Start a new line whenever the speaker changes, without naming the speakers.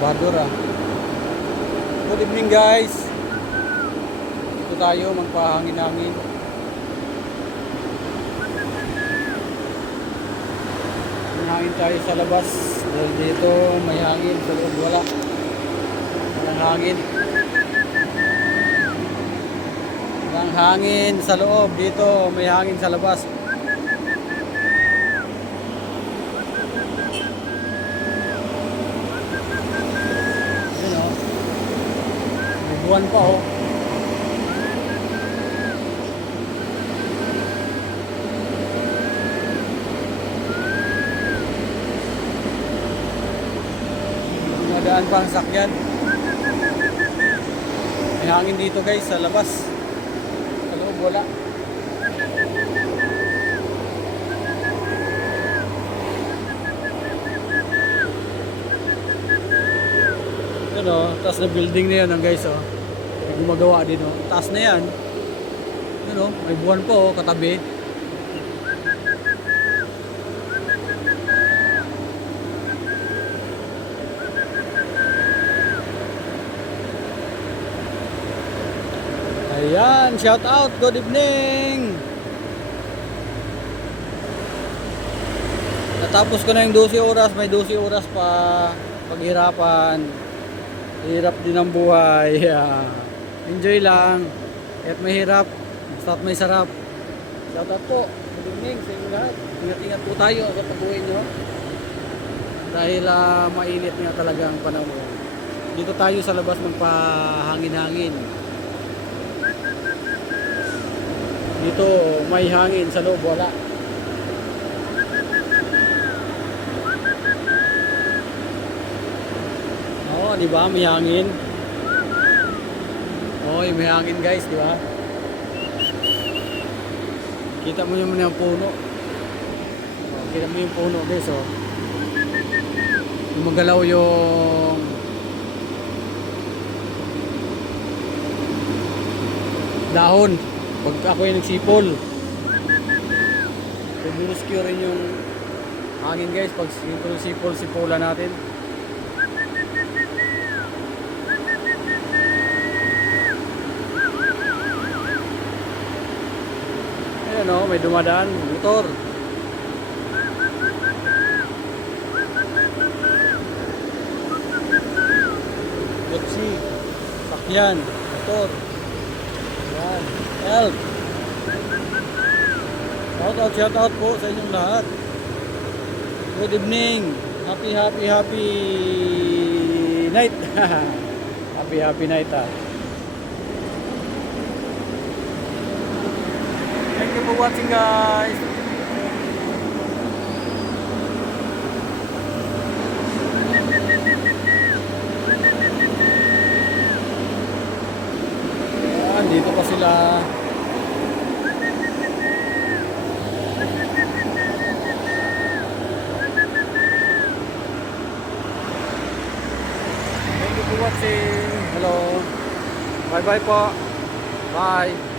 Dura. Good evening guys. Dito tayo magpahangin-hangin. Hangin tayo sa labas. Dahil dito may hangin. Sa loob wala. Walang hangin. Walang hangin sa loob. Dito may hangin sa labas. Yun o. May buwan pa oh. o. Nadaan pa ang sakyan. May hangin dito guys sa labas. Sa loob wala. Yun o, taas na building na yan guys o. Gumagawa din o. Taas na yan. Yun o, may buwan po o, katabi. Ayan, shout out, good evening! Natapos ko na yung 12 oras, may 12 oras pa paghirapan. Hirap din ang buhay. Yeah. Enjoy lang. Kahit mahirap, basta't may sarap. Shout out po, good evening sa inyo lahat. Ingat-ingat po tayo sa pag-uwi nyo. Dahil ah, mainit nga talaga ang panahon. Dito tayo sa labas magpahangin-hangin. Dito may hangin sa loob wala. Oo, di ba? May hangin. Oo, may hangin guys, di ba? Kita mo naman yung puno. Oo, Kita mo yung puno guys, oh. Gumagalaw yung dahon. Pag ako yung nagsipol. Bumunuskyo rin yung hangin guys pag sipol sipol sipola natin. Ayan o, may dumadaan, motor. Kotsi, sakyan, motor. Yan, help. Shout out, shout out po sa inyong lahat. Good evening. Happy, happy, happy night. happy, happy night ah. Thank you for watching guys. Ayan, dito pa sila. Thank you for watching. Hello. Bye bye po. Bye.